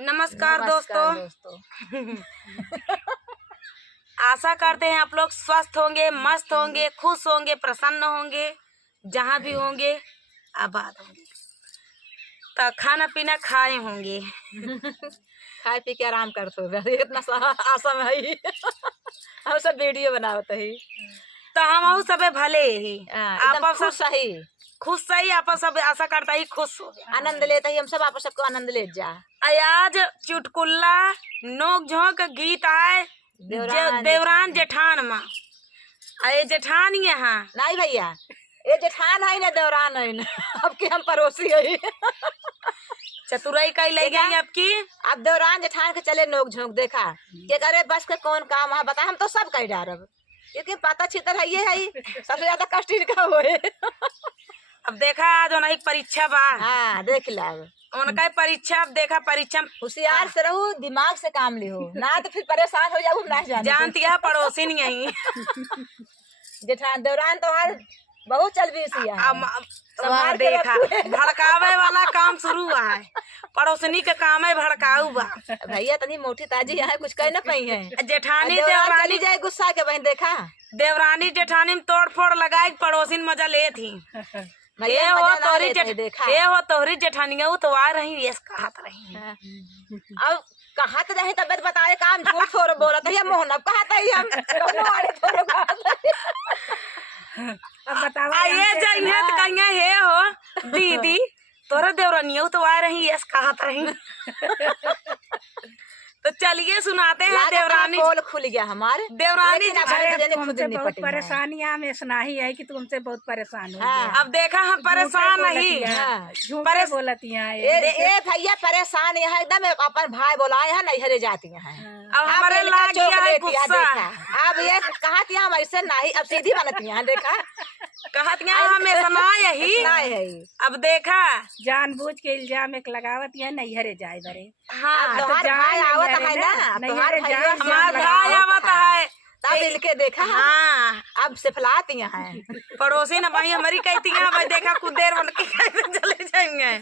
नमस्कार दोस्तों। आशा करते हैं आप लोग स्वस्थ होंगे, मस्त होंगे, खुश होंगे, प्रसन्न होंगे, जहाँ भी होंगे आबाद होंगे। तो खाना पीना खाए होंगे। खाए पी के आराम करते हो इतना आशा में है। हम सब वीडियो बनावत है तो हम सबे भले ही आप खुश सही खुश सही आप सब आशा करता ही खुश हो गया, आनंद लेता ही हम सब आप सबको आनंद ले जा। आज चुटकुल्ला नोक झोंक गीत आए देवरान जेठान माँ। अरे जेठान यहाँ नहीं भैया, ये जेठान है ना देवरान है ना, अब के हम पड़ोसी है। चतुराई कई ले गई आपकी। अब देवरान जेठान के चले नोक झोंक देखा के करे बस के कौन काम है बता, हम तो सब कह डारब क्योंकि पता छितर है ये है सबसे ज्यादा कष्ट इनका हुए। अब देखा आज उन्हें परीक्षा बा। हाँ देख ला उनका परीक्षा, अब देखा परीक्षा होशियार से रहो, दिमाग से काम लिहो ना तो फिर परेशान हो जाओ ना जानती है पड़ोसी नहीं यही। जेठान देवरान तो हर बहुत चल भी देखा भड़कावे वाला काम शुरू हुआ है, पड़ोसनी का काम है भड़काऊ बा। भैया तनी मोटी ताजी यहाँ कुछ कह न पाई है। जेठानी देवरानी जाए गुस्सा के बहन देखा देवरानी जेठानी में तोड़ फोड़ लगाई पड़ोसी मजा ले थी। ये हो तोहरी जेठानिया वो तो आ रही ये कहत रही। अब कहत रही तबियत बताए काम झूठ थोड़ा बोलत है मोहन, अब कहत है हम दोनों आड़े थोड़ा कहत है। अब बताओ आइए जाइए तो कहिए हे हो दीदी तोरा देवरानिया तो आ रही ये कहत रही। तो चलिए सुनाते हैं देवरानी। बोल खुल गया हमारे देवरानी तुमसे बहुत परेशानियां में सुनाही है कि तुमसे बहुत परेशान हो। अब देखा हम परेशान नहीं झूठे बोलती हैं ये भैया परेशान यहाँ एकदम अपन भाई बोलाए है नहीं हरे जाती है। अब हमारे लाग गया है गुस्सा। अब ये कहती हम ऐसे नहीं, अब सीधी बनती है देखा कहती हम ऐसा यही नहीं। अब देखा जानबूझ के इल्जाम एक लगावत है नहीं हरे जाए बरे। हाँ तो भाई आवत है ना, हमारा भाई आवत है तब इनके देखा। हाँ अब सिफलाती हैं पड़ोसी ना भाई हमारी कहती है भाई देखा कुछ देर बन के चले जाएंगे।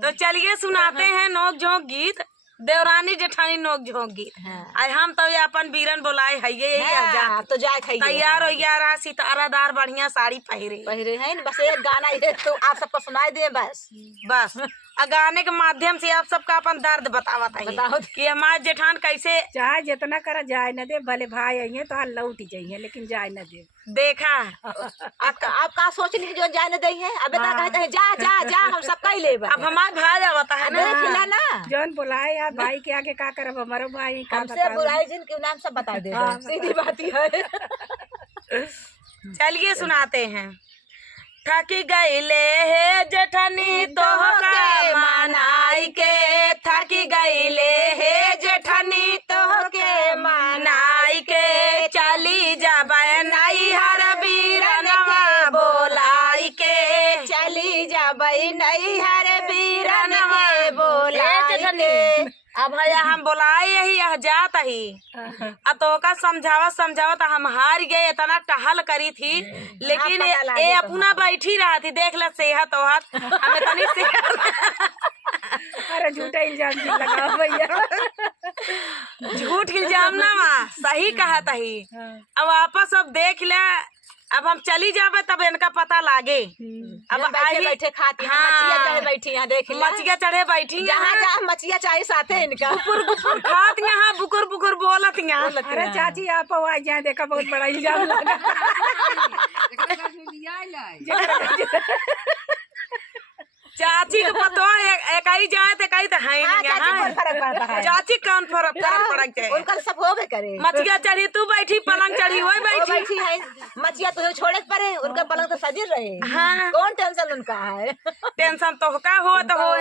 तो चलिए सुनाते हैं नोक झोंक गीत, देवरानी जेठानी नोक झोंक गीत। आज हम तो ये अपन बीरन बोलाए है यही तो जाए खाइए तैयार हो यार सितारादार बढ़िया साड़ी पहरे हैं बस एक गाना ये तो आप सबको सुनाई दे बस गाने के माध्यम से आप सबका अपन दर्द बतावत है कि हमारे जेठान कैसे चाहे जितना करा जाए न दे, भले भाई आइए तो लौट ही जाइए लेकिन जाए न दे। देखा आप का सोच ली जो जाए न दे है। अब कहते हैं जा जा जा हम सब कह ले। अब हमारे भाई आवता है ना जौन बुलाए यार भाई के आगे का करब हमारो भाई हमसे बुलाए जिनके नाम सब बता दे। सीधी बात ही है। चलिए सुनाते हैं। थकी गईले हे जेठनी तो के मनाई के, थकी गईले हे जेठनी तो के मनाई के, चली जाबे नहीं हर बीरनवा बोलाई के, चली जाबे नहीं हर बीरनवा बोलाई के। अब भैया हम बोलाए यही यह जात ही अब तो का समझावत हम हार गए। इतना टहल करी थी लेकिन ये अपना बैठी रहा थी देख ले सेहत वहत हमें तनी सेहत। अरे झूठा इल्जाम लगाओ भैया, झूठ इल्जाम ना माँ सही कहत ही। अब वापस अब देख ले अब हम चली जावे तब इनका पता लागे। अब बैठे खाती हैं मछिया चढ़े बैठी हैं देख मछिया चढ़े बैठी जहाँ जहाँ मछिया चाहे साथे इनका बुकुर खात यहाँ बुकुर बुकुर बोलत यहाँ। अरे चाची आप आ जाए देखा बहुत बड़ा इल्जाम लगा। चाची को पता एक ही जाए तो कहीं तो है चाची कौन फर्क पड़ता है उनका सब होबे करे। मछिया चढ़ी तू बैठी पलंग चढ़ी वही बैठी है मछिया तुझे छोड़े पड़े उनका पलंग तो सजर रहे। हाँ कौन टेंशन उनका है, टेंशन तो का हो तो हो।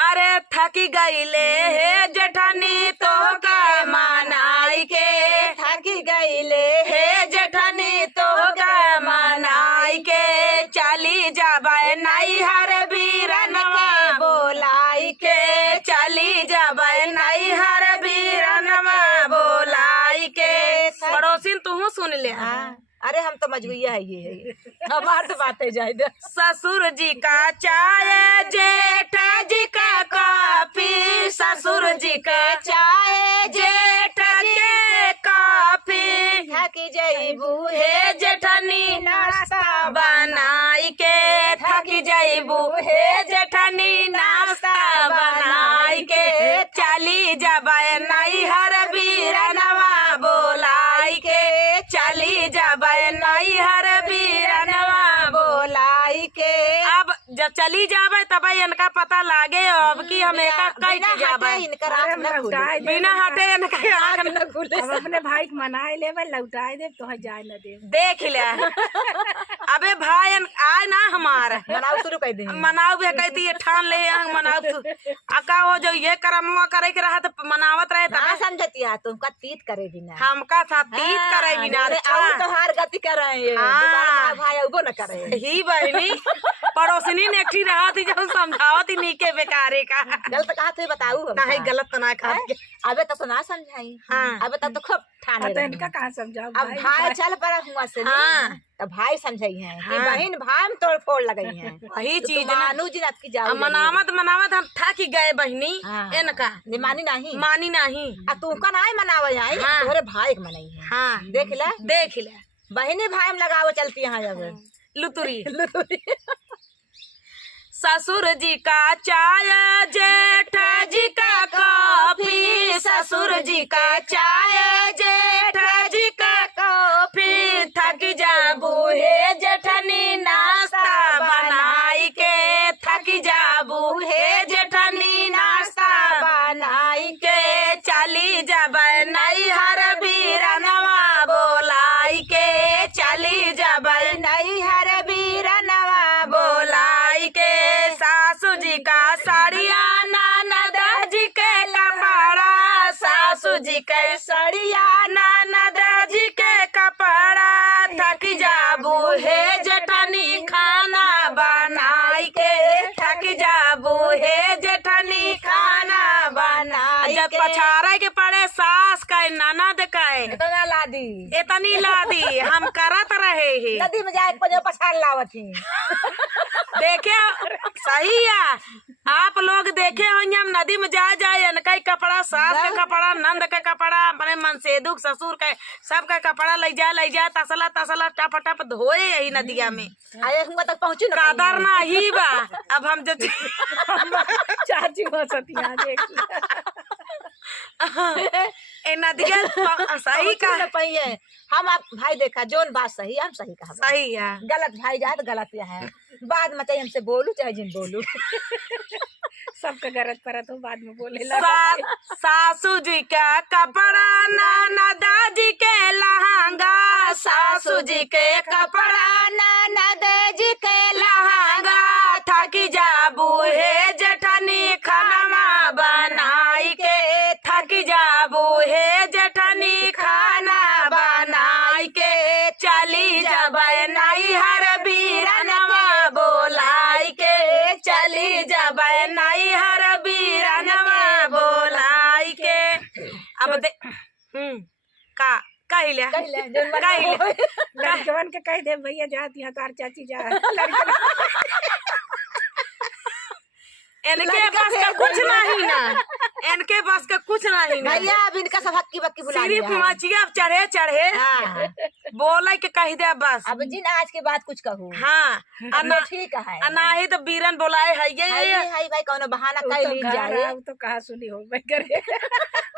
अरे थकी गईले हे जेठानी तो का मनाई के, थकी गईले हे जेठानी तो का मनाई के, चली जाबे नहीं हर बीरनवा बोलाई के, चली जाबे नहीं हर बीरनवा बोलाई के। पड़ोसी तू सुन ले। अरे हम तो मजबूरिया है ये है हमार तो बातें जाए। ससुर जी का चाय जेठ जी का कॉफी ससुर जी के चाय जेठ के काफी थकी जईबू हे जेठनी नाश्ता बनाई के थक जाइबू हे जेठनी नाश्ता बनाई के चली जबाए नहीं हर बीरनवा बोलाई के चली जबाए नहीं हर बीरनवा बोलाई के अब जब चली जाबे तब इनका पता लागे अब की हम एक कई के जाबे इनकर आँख न खुले बिना हटे इनका आँख न खुले अब अपने भाई के मनाए लेवे लौटाए दे तो जाए न दे देख ले अबे भाई आए ना हमार मनाओ शुरू कर दे मनाओ भी कहती है ठान ले मनाओ तू अका हो जो ये करमुआ करे के रहा तो मनावत रहे ना तब समझती है तुमका तीत करे बिना हमका साथ तीत करे बिना और तो हार गति कर रहे हैं हाँ। दोबारा भाई उबो न करे ही बहनी पड़ोसनी ने एकठी रहा थी जब समझावत ही नीके बेकारे का गलत कहा थे बताऊ हम नहीं गलत तो ना खा के। अबे तक तो ना समझाई हाँ। अबे तक तो खूब ठाने तो रही। इनका कहाँ समझाओ अब भाई चल पड़ा हुआ से हाँ। तो भाई समझाई है कि हाँ। बहन भाई में तोड़ फोड़ लगई है वही चीज ना मानू जी आपकी जाओ मनावत मनावत हम थक गए बहनी हाँ। इनका मानी नहीं मानी नहीं आ तुमका ना मनावे आई हाँ। तोरे भाई के मनाई है हाँ देख ले देख ले बहने भाई में लगावे चलती है अब लुतुरी ससुर जी का चाय जेठ जी का कॉफी ससुर जी का चाय जेठ जी का कॉफी थक जाबू हे जेठनी नाश्ता बनाई के थक जाबू हे जेठनी नाश्ता बनाई के चली जबै नहीं हर बीरनवा बोलाई के चली जबै नहीं हर बीरनवा बोलाई के सासू जी का साड़िया ननद जी के कपड़ा सासू जी के साड़िया ननद जी के कपड़ा थक जाबू हे जेठनी खाना बनाई के थक जाबू हे जेठनी खाना बनाई जब पछाड़े के पड़े सास का ननद का इतना लादी इतनी लादी हम करत रहे हैं नदी में जाए पजो पछाड़ लावत ही देखे सही है आप लोग देखे होंगे हम नदी में जाए इनका ही कपड़ा सास का कपड़ा नंद का कपड़ा अपने मनसेदुक ससुर का सबका कपड़ा ले जा तसला तसला टप टप धोए यही नदिया में आए हुआ तक पहुंची ना कादर ना ही बा अब हम जब चाची हो सतिया देख ए नदिया सही का पहिए हम आप भाई देखा जोन बात सही हम सही कहा सही है गलत भाई जाए तो गलत है बाद में चाहे हमसे बोलू चाहे जिन बोलू सबका गरज परत हो बाद में बोले सासू जी का कपड़ा ननद जी के लहंगा सासू जी के कपड़ा ननद जी के लहंगा थक जाबू हे जेठनी खाना बनाई के थक जाबू हे जेठनी खाना बनाई के चली जबै नहीं हर बीरनवा बोलाई के चली जबै नहीं हर बीरनवा बोलाई के अब दे का कहले लड़कवन के कह दे भैया जाती है तार चाची जा इनके पास का कुछ नहीं ना इनके पास का कुछ नहीं ना भैया अब इनका सब हक्की बक्की बुला सिर्फ लिया है। मचिया चढ़े चढ़े हाँ। बोले के कह दे बस अब जिन आज के बाद कुछ कहूँ हाँ अब ठीक है नहीं तो बीरन बोलाए है ये हाय भाई कौनो बहाना कर ली जाए तो कहा सुनी हो करे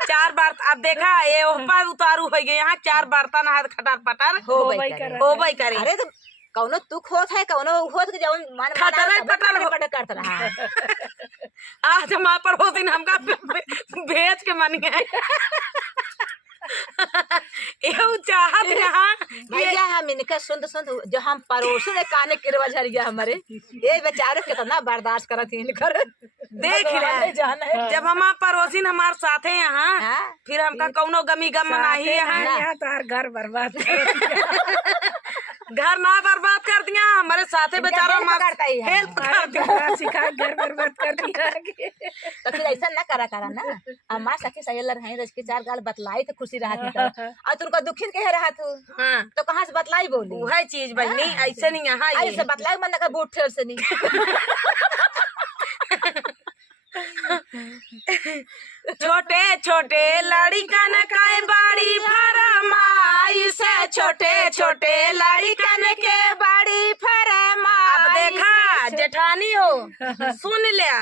चार बार अब देखा ये ऊपर उतारू हो गए यहाँ चार बर्तन हाथ खटर पटर हो भाई भाई कर हो भाई करे अरे तो कौनो तुक होत है कौनो होत के जवन मान खतरे पटर पटर करत रहा आज हमारे पड़ोसी ने हमका भेज के मन गए ये चाहत यहाँ भैया हम इनका सुन जो हम पड़ोसी ने काने किरवा झरिया हमारे ये बेचारे कितना बर्दाश्त करत इनकर देख ले जब हमारे पड़ोसी ने हमारे साथे यहाँ हाँ? फिर हमका कौनो गमी गम मनाही यहाँ तार घर बर्बाद घर ना बर्बाद कर दिया हमारे साथे बेचारा करता ही है हेल्प कर दिया सिखा घर बर्बाद कर दिया तो फिर ऐसा ना करा ना हमार सखी सहेलर हैं रज के चार गाल बतलाई तो खुशी रहा थी तो और तुमको दुखिन कह रहा तू हाँ तो कहाँ से बतलाई बोली वही चीज बहनी ऐसे नहीं यहाँ ऐसे बतलाई मन का बूट ठेर से नहीं छोटे छोटे लड़कन के बड़ी फरमाइश, छोटे छोटे लड़कन के बड़ी फरमाइश। अब देखा जेठानी हो, सुन लिया,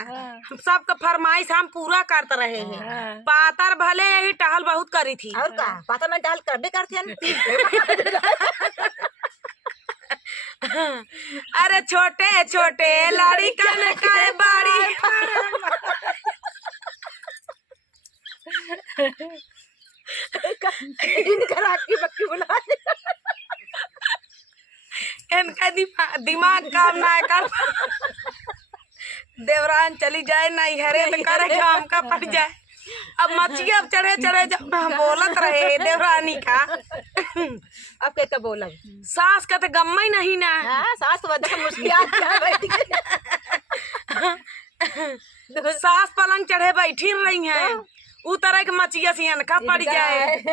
हम सबका फरमाइश हम पूरा करते रहे हैं। पातर भले यही टहल बहुत करी थी, और का पाता में टहल कर भी करते हैं। अरे छोटे छोटे लड़कन के बड़ी इनका की बक्की बुला इनका दिमाग काम ना कर। देवरान चली जाए नहीं हरे तो करे काम का पड़ जाए। अब मच्छी अब चढ़े चढ़े जब हम बोलत रहे देवरानी का। अब क्या बोला सास का तो गम्मा ही नहीं ना। हाँ, सास तो बड़ा मुश्किल सास पलंग चढ़े बैठी रही हैं, उतर के मचिया से अनका पड़ जाए।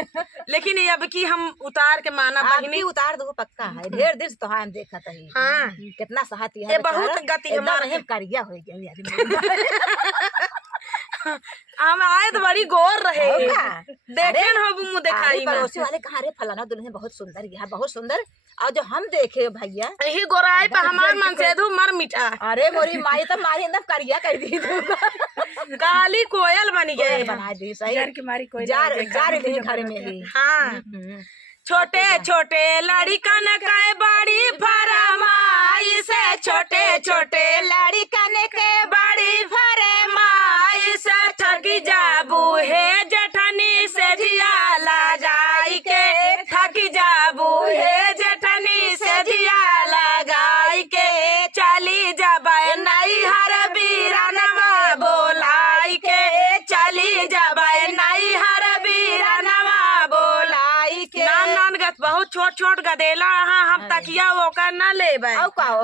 लेकिन अब की हम उतार के माना बहिनी उतार दो पक्का है। ढेर दिन से तो हम देखा था हाँ कितना सहाती ये है। बहुत गति हमारे करिया हो गया। हम आए तो बड़ी गौर रहे देखे न हो मुँह दिखाई पड़ोसी वाले कहा रे फलाना दुल्हन बहुत सुंदर है, बहुत सुंदर। और जो हम देखे भैया यही गोराई पे हमार मन से धू मर मिटा। अरे मोरी माई तो मारी एकदम करिया कर दी काली कोयल बन गए बना दी सही जार की मारी कोई जार दिन घर में ही। हाँ छोटे छोटे लड़कन के बड़ी फरमाइश, छोटे छोटे लड़कन के बड़ी फरमाइश। थकी जाबू हे जेठनी से जिया ला जाई के, थकी जाबू हे जेठनी से जिया लगाई के। चली जाबे नहीं हर बीरनवा बोलाई के, चली जाबे नहीं हर बीरनवा बोलाई के। बहुत छोट छोट गदेला हम तकिया वो का न लेबे।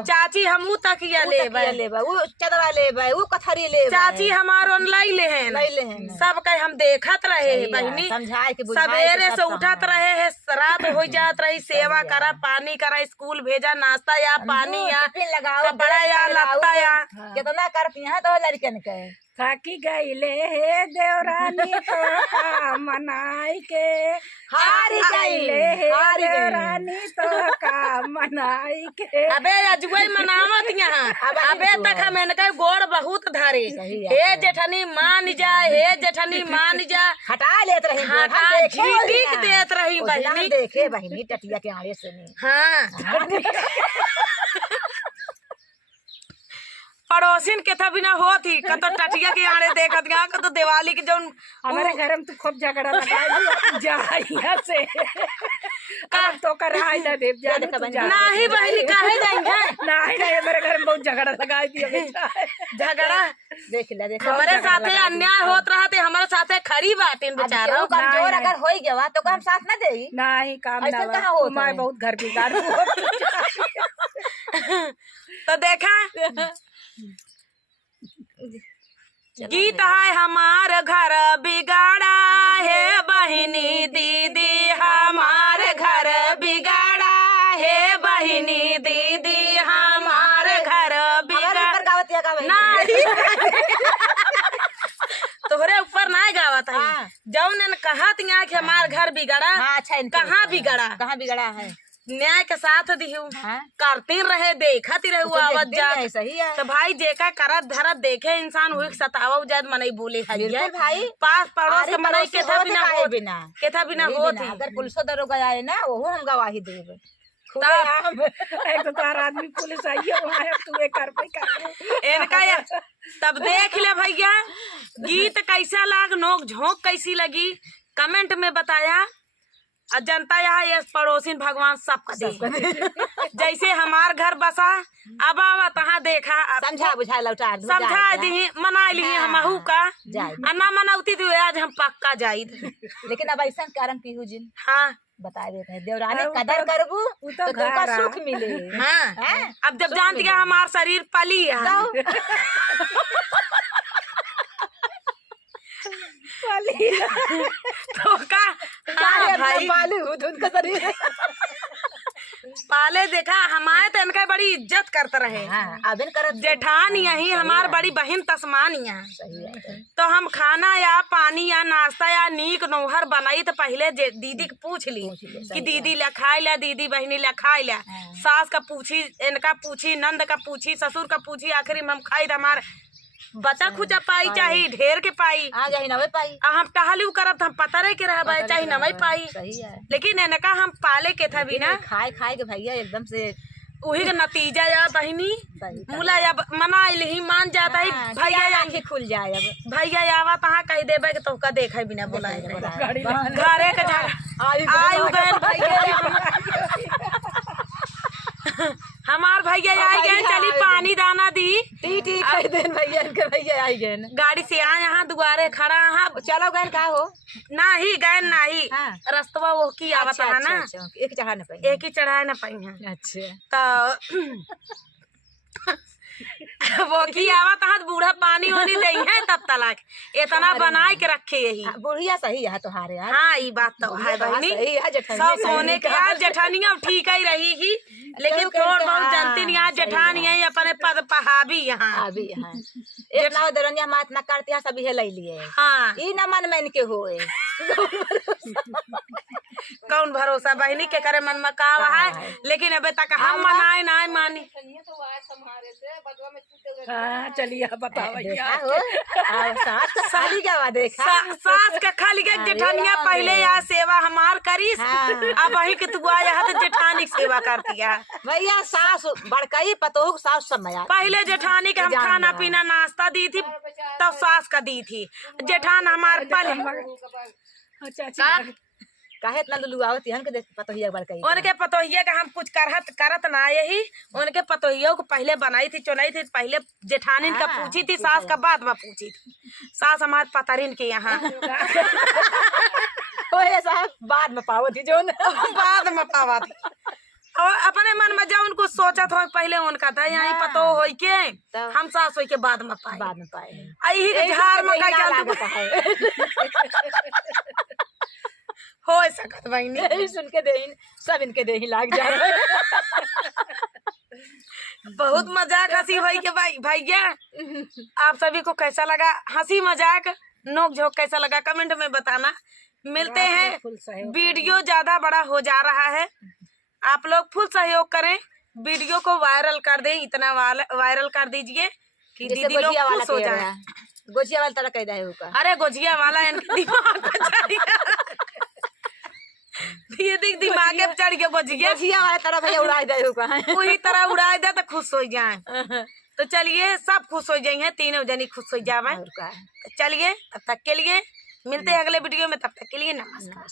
चाची हमू तकिया लेबे, वो चदरा लेबे, वो कथरी लेबे। चाची हमार ऑनलाइन लेहन सब कहे हम देखत रहे बहनी। समझाए के सवेरे से उठत रहे है, रात हो जात रही, सेवा करा, पानी करा, स्कूल भेजा, नाश्ता या पानी या कपड़ा या लत्ता या कितना करती है तो लड़कन के। थाकी गईले हे देवरानी तो मनाई के, हारी गईले हे देवरानी तो का मनाई के। अबे अजुए मनावत यहाँ अबे तक हम इनके गोड़ बहुत धरे। हे जेठनी मान जा, हे जेठनी मान जा, हटा लेत रही, हटा झीटिक देत रही बहनी। देखे बहनी टटिया के आड़े से हाँ पड़ोसिन के था बिना होती कतो टटिया के आड़े देखत गया कतो दिवाली के जौन हमारे घर में तो खूब झगड़ा लगा जा यहाँ से अब तो कर रहा है देव जाने तो नहीं बहनी काहे जाएंगे। नहीं मेरे घर में बहुत झगड़ा लगा दिया झगड़ा देख ले हमारे साथे अन्याय होत रहा थे, हमारे साथे खड़ी बातें बेचारा कमजोर अगर हो गया तो हम साथ न दे नहीं काम ना हो। मैं बहुत घर बिगाड़ तो देखा गीत है हमार घर बिगाड़ा है बहिनी दीदी, हमार घर बिगाड़ा है बहिनी दीदी, हमार घर बिगाड़ा नहीं तोहरे ऊपर ना गावत है। जौन कहत यहाँ कि हमार घर बिगड़ा, कहाँ बिगड़ा, कहाँ बिगड़ा है। न्याय के साथ दिहू करती रहे, देखती रहे वो आवत जा सही है। तो भाई जेका करत धरत देखे इंसान हुई सतावा जात मनई बोले है भाई पास पड़ोस के मनई के था बिना हो के था बिना होत ही। अगर पुलिस दरोगा आए ना वो हम गवाही देबे। एक तो तार आदमी पुलिस आई है वहाँ तू एक कर पे कर इनका तब देख ले भैया गीत कैसा लाग, नोक झोंक कैसी लगी कमेंट में बताया। और जनता यहाँ ये पड़ोसिन भगवान सबका दे जैसे हमार घर बसा अब आवा तहाँ देखा समझा बुझा लौटा समझा दी मना ली हमहू का ना मनाउती तो आज हम पक्का जाई। लेकिन अब ऐसा कारण पीहू जिन हाँ बता देते हैं देवरानी कदर करबू तो तुमका सुख मिले। हाँ अब जब जान दिया हमार शरीर पली तो का भाई मालूम उनका शरीर पाले देखा हमारे तो इनका बड़ी इज्जत करते रहे। हाँ अबिन करत जेठान यही हमार बड़ी बहन तस्मानिया। सही है। तो हम खाना या पानी या नाश्ता या नीक नौहर बनाई तो पहले दीदी के पूछ ली कि दीदी ला खाई ला, दीदी बहनी ला खाई ला। सास का पूछी, इनका पूछी, नंद का पूछी, ससुर का पूछी, आखिरी में हम खाई तो हमार बचा खुचा पाई चाहिए ढेर के पाई हाँ जाही नवे पाई हम टहलू करब हम पता रहे के रह चाहे नवई पाई। सही है। लेकिन इनका हम पाले के था भी ना खाए खाए के भैया एकदम से वही का नतीजा या बहनी सही मुला या मना ही मान जाता है। भैया या आंखें खुल जाए अब भैया आवा तहाँ कह देबे कि तोहका देखे बिना बुलाए घरे के आयु गए भैया हमार भैया आई गए चली पानी दाना दी टी कह देन भैया इनके भैया आई गए गाड़ी से आए यहाँ दुआरे खड़ा हाँ चलो गए का हो नाही गए नाही हाँ। रस्तवा वो की आवत अच्छा, है ना अच्छा, एक चढ़ा न पाई एक ही चढ़ाए ना पाई हैं अच्छा तो वो की आवत हाथ बूढ़ा पानी होनी दे है तब तलाक इतना बनाए के रखे यही। बुढ़िया सही है तुम्हारे यार। हाँ ये बात तो है बहनी सही है जेठानी सब सोने के यार जेठानिया ठीक ही रही ही लेकिन थोड़ बहुत जानती नहीं यहाँ जेठानी है अपने पद पहावी यहाँ अभी हाँ इतना दरनिया मात ना करती है सभी ले लिए हाँ ई न मन में के होए कौन भरोसा बहनी के करे मन में का है लेकिन अबे तक हम मनाए ना मानी। हाँ चलिए बताओ भैया सास का खाली क्या देखा सास का खाली के जेठानिया पहले यहाँ सेवा हमार करीस अब वही के तू आया तो जेठानी सेवा करती है भैया सास बड़कई पतोह सास समय पहले जेठानी के हम खाना पीना नाश्ता दी थी तब सास का दी थी जेठान हमार अच्छा काहे इतना लुलु आवत हन के देख पतोहिया बड़कई उनके पतोहिया का हम कुछ करत ना यही उनके पतोहियों को पहले बनाई थी चुनाई थी पहले जेठानिन का पूछी थी सास का बाद में पूछी थी सास हमारे पतरिन के यहाँ साहब बाद में पावो थी जो बाद में पावा थी और अपने मन में जब उनको सोचा था पहले उनका था यहाँ पतो हो के हम सास हो के बाद में पाए यही झाड़ में हो सकत बहनी सुन के देहिन सब इनके देही लाग जा बहुत मजाक हंसी हुई के भाई भैया आप सभी को कैसा लगा हंसी मजाक नोक झोंक कैसा लगा कमेंट में बताना। मिलते हैं वीडियो ज्यादा बड़ा हो जा रहा है आप लोग फुल सहयोग करें वीडियो को वायरल कर दें इतना वायरल कर दीजिए कि दीदी लोग खुश हो जाए। गोजिया वाला तरह कह रहा है अरे गोजिया वाला इनके दिमाग पे चढ़ गया ये देख दिमाग पे चढ़ गया गोजिया वाला तरह भैया उड़ा दे वही तरह उड़ा दे तो खुश हो जाए। तो चलिए सब खुश हो जाएंगे तीनों जनी खुश हो जाए। चलिए तब तक के लिए मिलते हैं अगले वीडियो में तब तक के लिए नमस्कार।